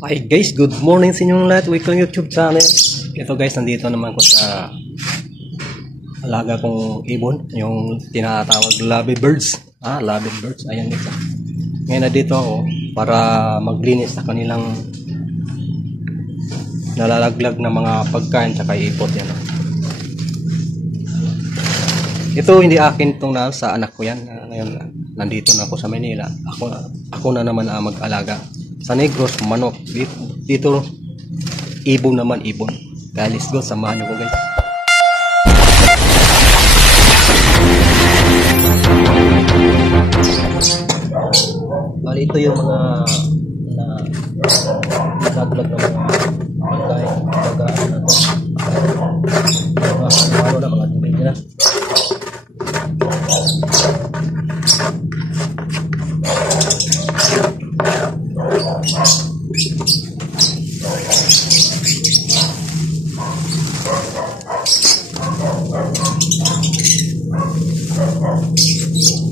Hi guys, good morning sa inyong lahat. Welcome YouTube channel. Ito guys, nandito naman ko sa alaga kong ibon, yung tinatawag lovebirds. Lovebirds. Ayan guys. Ngayon na dito ako para maglinis sa kanilang nalalaglag na mga pagkain tsaka ipot yan. Ito hindi akin itong nasa anak ko yan. Ngayon nandito na ako sa Manila. Ako na naman mag-alaga. Sa Negros, manok. Dito ibon naman, ibon. Kaya let's go, samahan nyo ko guys. Bali ito yung mga naglag na mga pagkain. Pagkain na ito. Mga na mga tubig nila.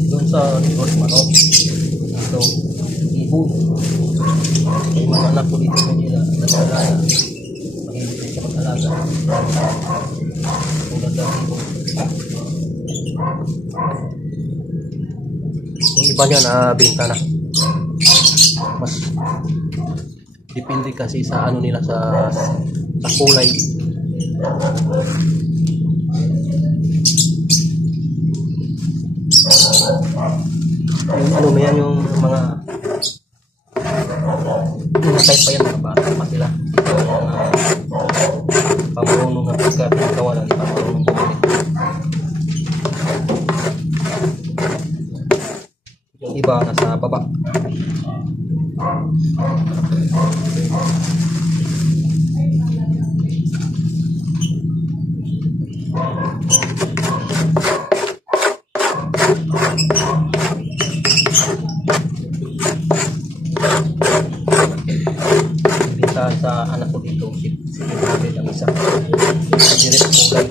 Doon sa Negros manok, ito ibon. Yung mga anak ko dito nila nag-alaga, mahilig sa pag-alaga. Ang ganda ng ibon. Yung iba niya nabenta na. Mas depende kasi sa ano nila, sa kulay. Yung ano mo yan, yung mga type pa yan, mga bata pa sila. Yung pamarunong na pagkakawalan, pamarunong bumalik. Yung iba nasa baba. Sa anak ko dito, si ang isa direct kulay.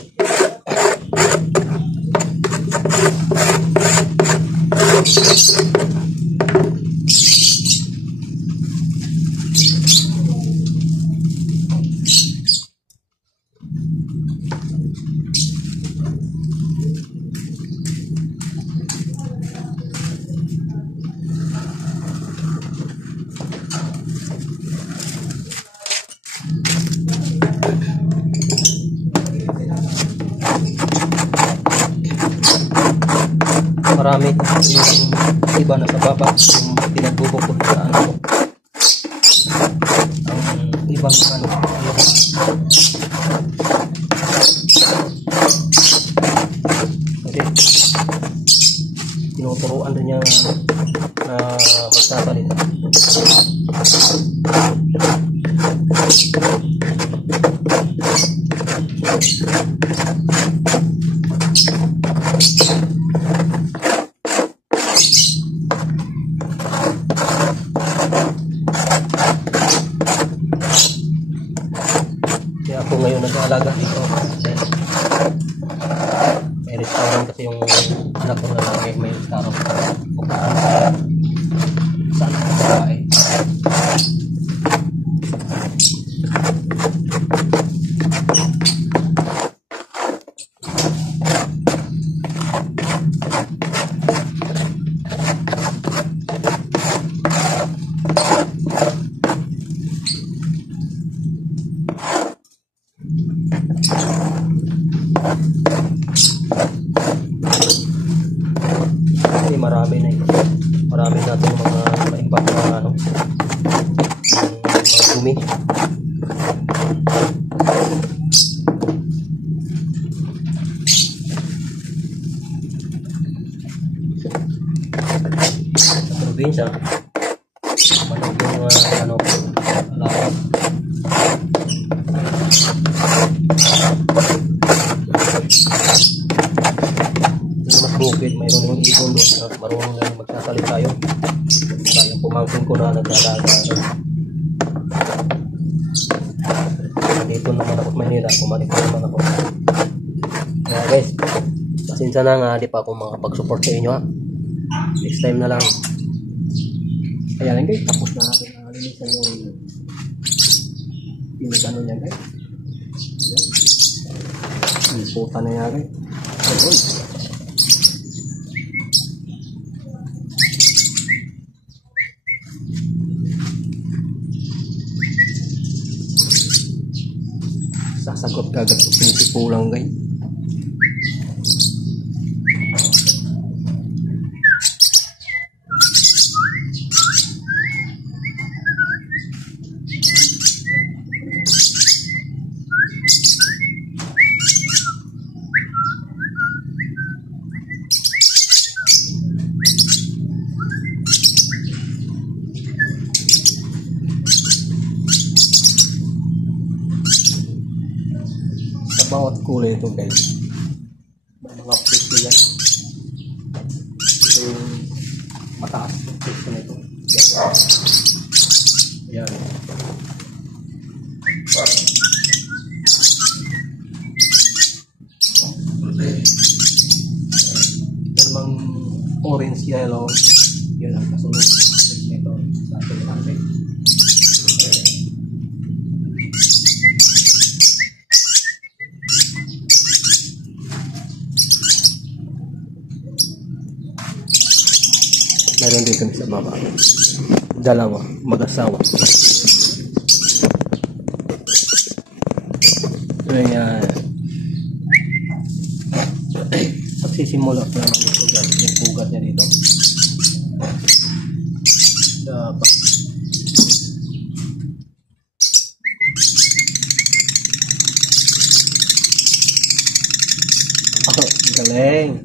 Marami yung iba na sa baba, yung pinagbubukod sa ano ko. Ang ibang ano, kasi tinuturuan din niya na magsasalita. Kaya ako ngayon nag-aalaga dito. May restaurant kasi yung anak ko na lagi, may restaurant. Saan ako babae? Marami na itong mga iba mga ano, mga dumi. Sa probinsya, manok yung ano, alaga. Mas bukid, mayroon yung ibon doon, marunong na magsasalita tayo. Kaya pumangkin ko na nag-alaga. Dito naman ako sa Manila, kumalik ko naman ako. Kaya guys, pasensya na nga, di pa ako makapag-support sa inyo ha. Next time na lang. Ayan guys, tapos na natin linisan yung pinag-ano niya guys. Ayan. Puta na niya guys. Ayun. Sasagot ka agad yung sipulang guys. Bawat kulay ito guys, may mga presyo yan. Ito yung mataas yung presyo nito. Yan. Ito namang orange yellow, yun ang kasunod nito sa ating natin. Meron dito sa baba. Dalawa, mag-asawa. Ayan. Pagsisimula ko naman yung pugat. Yung pugat niya dito. Dapat. Oh, galing.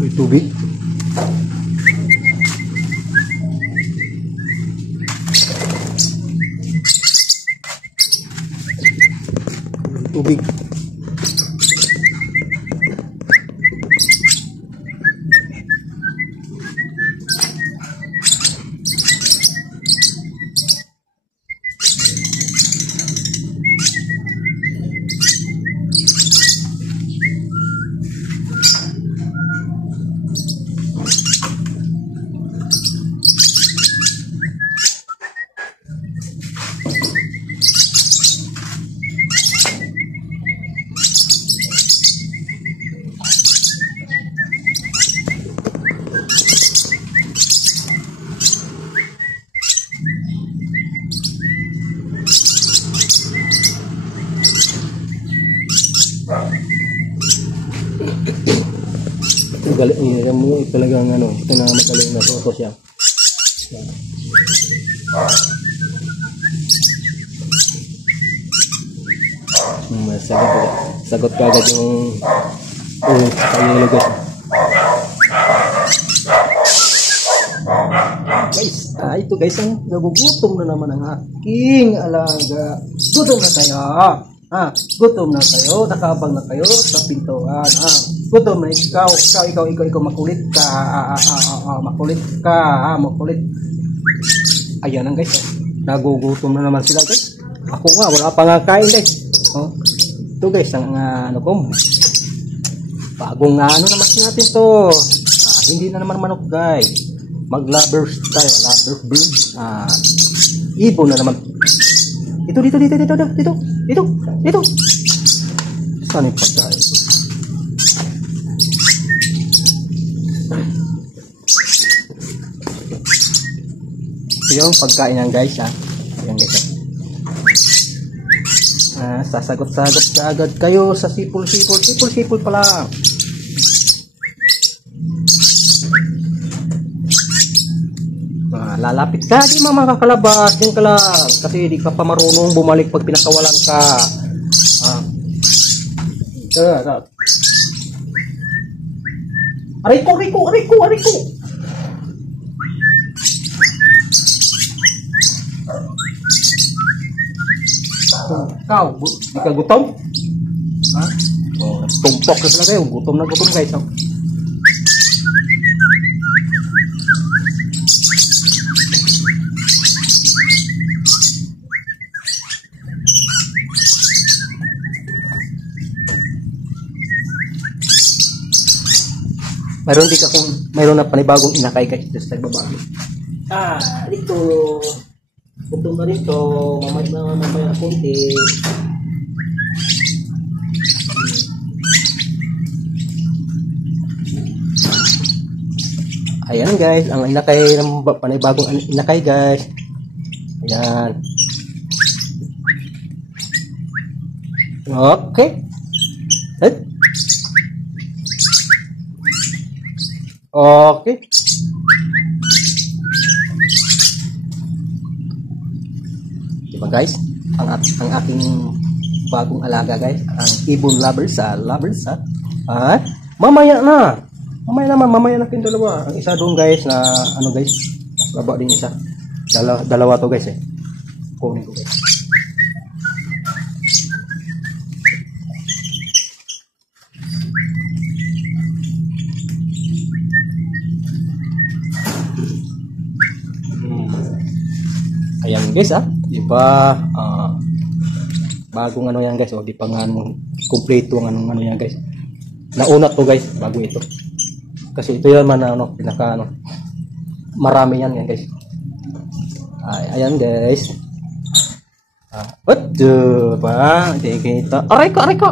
May tubig. May tubig. Galing mo talagang ano, ito na magaling na toto siya. Sagot ka agad yung kanyang lugas. Guys, ito guys, ang nagugutom na naman ang aking alaga. Gutom na kayo. Gutom na kayo, nakabang na kayo sa pintuan. Gutom na ikaw makulit ka. Makulit ka. Ayan lang guys. Nagugutom na naman sila guys. Ako nga, wala pa nga kain guys. Oh. Ito guys, ang ano ko. Bagong ano naman natin to. Hindi na naman manok guys. Mag-lovers tayo. Lovers bird. Ibon na naman. Dito. Saan yung pagkain? Ito yung pagkain yan guys ha. Ayan guys. Sasagot-sagot ka agad kayo sa sipol-sipol. Sipol-sipol pala. Lalapit ka, di mga kakalabas. Yan ka lang. Kasi di ka pa marunong bumalik pag pinakawalan ka. Aray ko. Ikaw, di ka gutom? Tumpok na sila kayo. Gutom na gutom guys. Mayroon na panibagong inakay guys just like babae. Dito. Gutom na rito. Mamaya konti. Ayan guys, ang inakay ng panibagong inakay guys. Ayan. Okay. Okay. Diba guys? Ang aking bagong alaga guys, ang ibon lovers mamaya na kin dalawa. Ang isa doon guys na ano guys, baba din isa. Dalawa to guys kunin ko guys. Ayan guys diba bagong ano yan guys, di pa nga kompleto ang ano yan guys. Nauna to guys bago ito. Kasi ito yan man pinaka marami yan guys. Ayan guys. Ba? Hindi kita. Aray ko.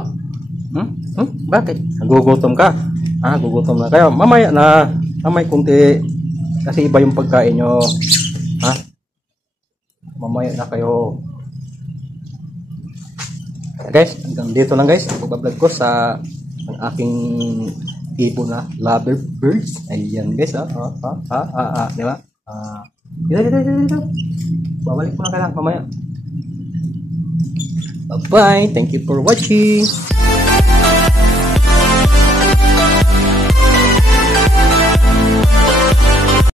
Bakit? Nagugutom ka? Gugutom na kayo. Mamaya na. Mamay kunti. Kasi iba yung pagkain nyo. Mamaya na kayo. Guys, hanggang dito lang guys. Pagbablog ko sa ang aking ibon na lover birds. Ayan guys. Di ba? Dito. Babalik ko na ka lang mamaya. Bye-bye. Thank you for watching.